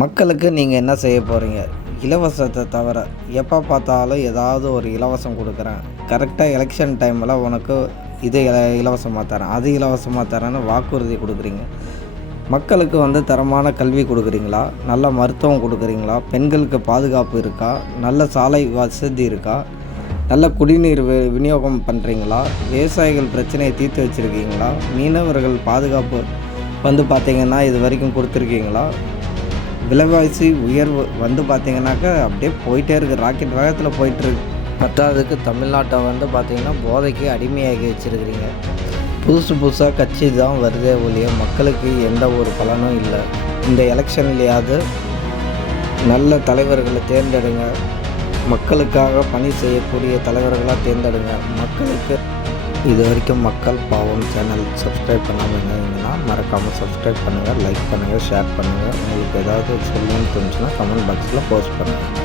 மக்களுக்கு நீங்கள் என்ன செய்ய போகிறீங்க? இலவசத்தை தவிர எப்போ பார்த்தாலும் ஏதாவது ஒரு இலவசம் கொடுக்குறேன், கரெக்டாக எலெக்ஷன் டைமில் உனக்கு இது இலவசமாக தரேன், அது இலவசமாக தரேன்னு வாக்குறுதி கொடுக்குறீங்க. மக்களுக்கு தரமான கல்வி கொடுக்குறீங்களா? நல்ல மருத்துவம் கொடுக்குறீங்களா? பெண்களுக்கு பாதுகாப்பு இருக்கா? நல்ல சாலை வசதி இருக்கா? நல்ல குடிநீர் விநியோகம் பண்ணுறீங்களா? விவசாயிகள் பிரச்சனையை தீர்த்து வச்சுருக்கீங்களா? மீனவர்கள் பாதுகாப்பு பார்த்திங்கன்னா இது வரைக்கும் கொடுத்துருக்கீங்களா? விலைவாசி உயர்வு பார்த்திங்கனாக்கா அப்படியே போயிட்டே இருக்குது, ராக்கெட் வேகத்தில் போயிட்டுருக்கு. பத்தாவதுக்கு தமிழ்நாட்டை பார்த்திங்கன்னா போதைக்கு அடிமையாகி வச்சுருக்கிறீங்க. புதுசாக கட்சி தான் வருதே ஒழிய மக்களுக்கு எந்த ஒரு பலனும் இல்லை. இந்த எலெக்ஷன்லேயாவது நல்ல தலைவர்களை தேர்ந்தெடுங்க, மக்களுக்காக பணி செய்யக்கூடிய தலைவர்களாக தேர்ந்தெடுங்க. மக்களுக்கு இது வரைக்கும் மக்கள் பாவம் சேனல் சப்ஸ்கிரைப் பண்ணாமல் இருந்தீங்கன்னா மறக்காமல் சப்ஸ்கிரைப் பண்ணுங்கள், லைக் பண்ணுங்கள், ஷேர் பண்ணுங்கள். உங்களுக்கு ஏதாவது சொல்லணும்னு தோணுச்சுன்னா கமெண்ட் பாக்ஸில் போஸ்ட் பண்ணுங்கள்.